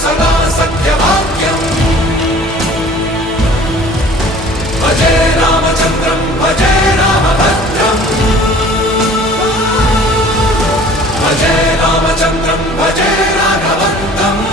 सदा सत्यवाक्यं भजे रामचन्द्रं भजे रामभद्रं भजे रामचन्द्रं भजे राघवन्तम्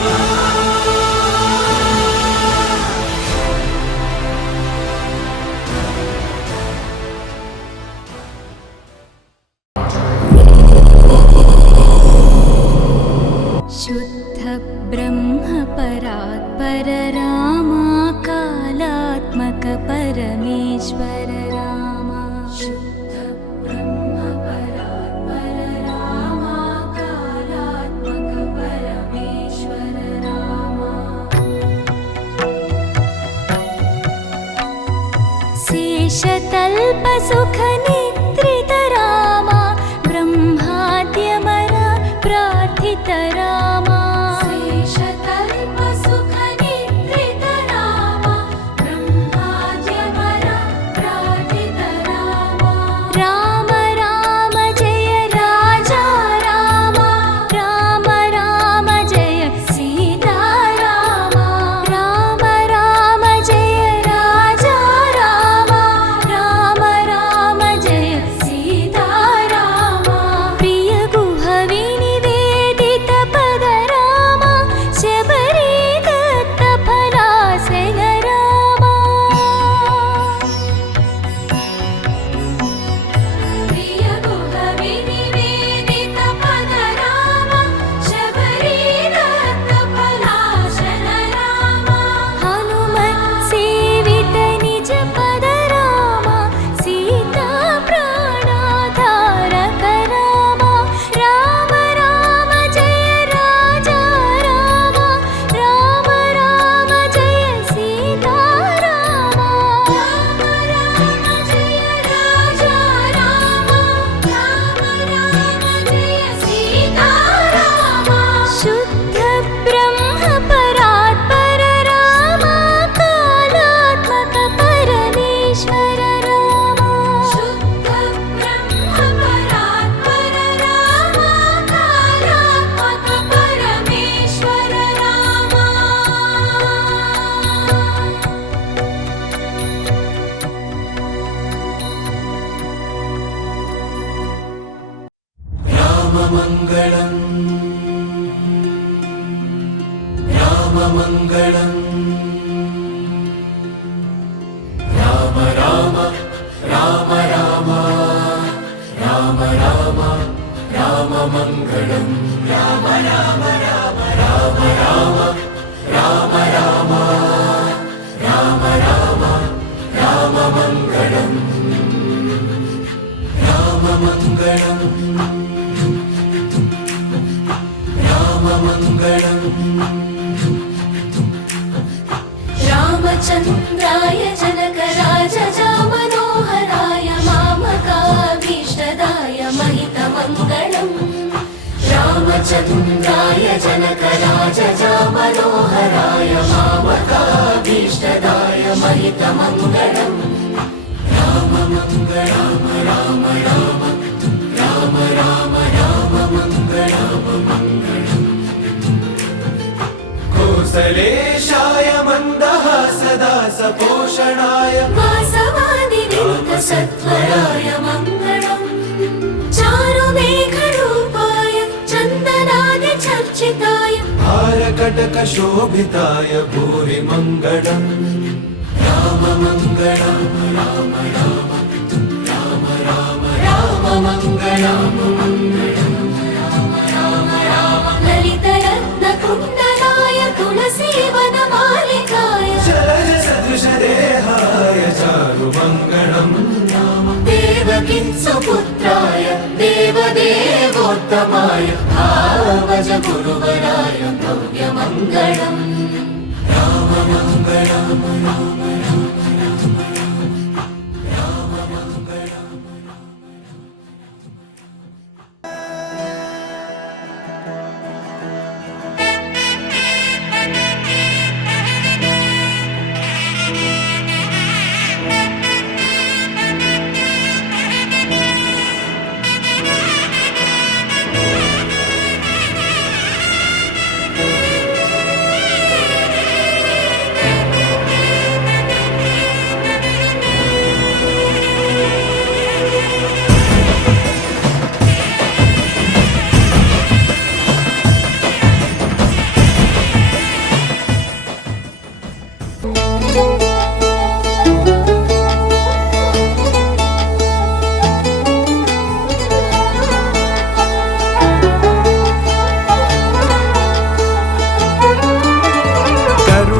ब्रह्मपरात्पर रामा कालात्मक परमेश्वर रामा शुद्ध ब्रह्मपरात्पर रामा कालात्मक परमेश्वर रामा शेषतल्प सुख निद्रित रामा ब्रह्माद्यमर प्रार्थित रामा राममङ्गलम् राममङ्गलम् राम राम राम राम राम राम राममङ्गलम् राम राम राम राम राम राम राम राम राम राममङ्गलम् राममङ्गलम् रामचन्द्राय जनकराजजा मनोहराय मामकाभीष्टदाय महितमङ्गलम् रामचन्द्राय जनकराजजा मनोहराय मामकाभीष्टदाय महितमङ्गलम् राममङ्गलं राम राम राम राम राममङ्गलम् कौसलेशाय मन्दहासदासपोषणाय वासवादिनित्यसत्वराय मङ्गलम् चारुमेघरूपाय चन्दनादिचर्चिताय हारकटकशोभिताय भूरिमङ्गलम् राममङ्गलं राम राम राम राम राममङ्गलम् ललितरत्नकुण्डलाय तुलसीवनमालिकाय जलज सदृशदेहाय चारुमङ्गलम् देवकिंसुपुत्राय देवदेवोत्तमाय भावज गुरुवराय भव्यमङ्गलम् राममङ्गलं राम राम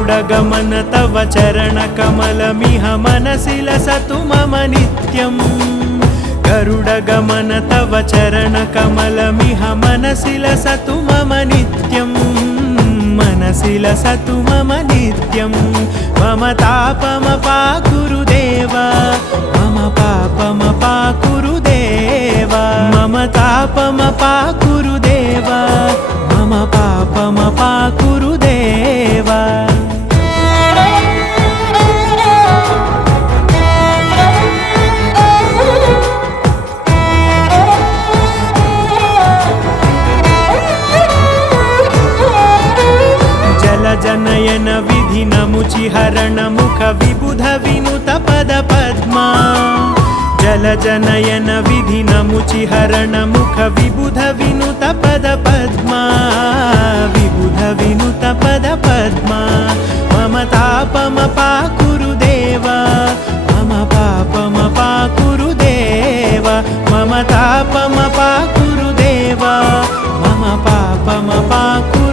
गरुडगमन तव चरणकमलमिह मनसि लसतु मम नित्यम् गरुडगमन तव चरणकमलमिह मनसि लसतु मम नित्यम् मनसि लसतु मम नित्यं मम तापमपाकुरुदेव मम पापमपाकुरुदेव मम तापमपाकुरुदेव मम पापमपाकुरुदेव जनयन विधि नमुचिहरण मुख विबुध विनुत पद पद्मा जल जनयन विधि नमुचिहरण मुख विबुध विनुत पद पद्मा विबुध विनुत पद पद्मा मम तापमपाकुरुदेव मम पापमपाकुरुदेव मम तापमपाकुरुदेव मम पापमपाकुरुदेव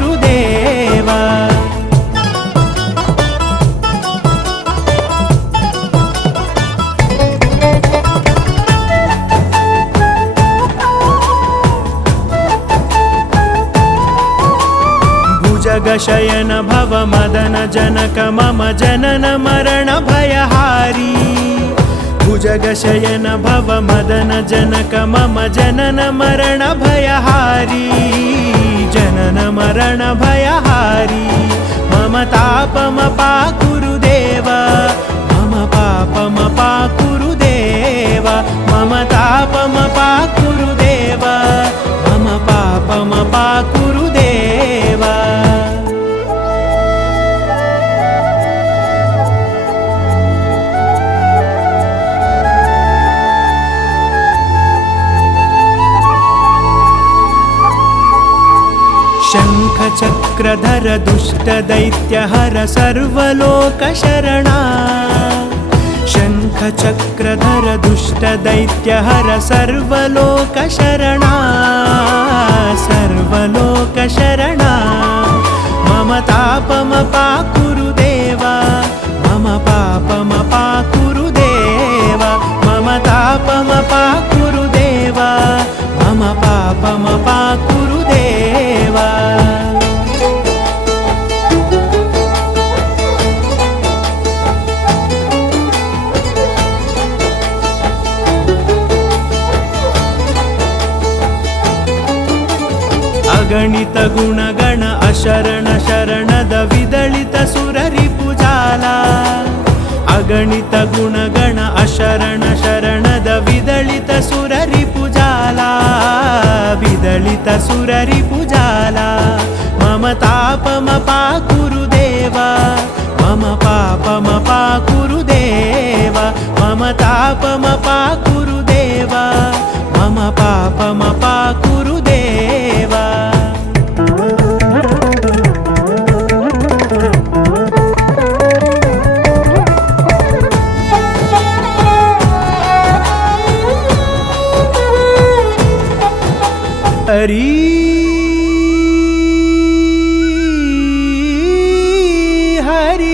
जगशयन भव मदन जनक मम जनन मरण भयहारी भुजगशयन भव मदन जनक मम जनन मरण भयहारी जनन मरण भयहारी मम तापमपाकुरुदेव मम पापमपाकुरुदेव मम तापमपाकुरुदेव मम पापमपाकुरुदेव शङ्खचक्रधर दुष्टदैत्यहर सर्वलोकशरणा शङ्खचक्रधर दुष्टदैत्यहर सर्वलोकशरणा सर्वलोकशरणा मम तापमपाकुरुदेव मम पापमपाकुरुदेव मम तापमपाकुरुदेव मम पापमपाकुरुदेव अगणित गुणगण अशरण शरणद विदलित सुररिपुजाला अगणित गुणगण अशरण शरणद विदलित सुररिपुजाला विदलित सुररिपुजाला मम तापमपाकुरुदेव मम पापमपाकुरुदेव मम तापमपाकुरुदेव मम पापमपाकुरुदेव हरि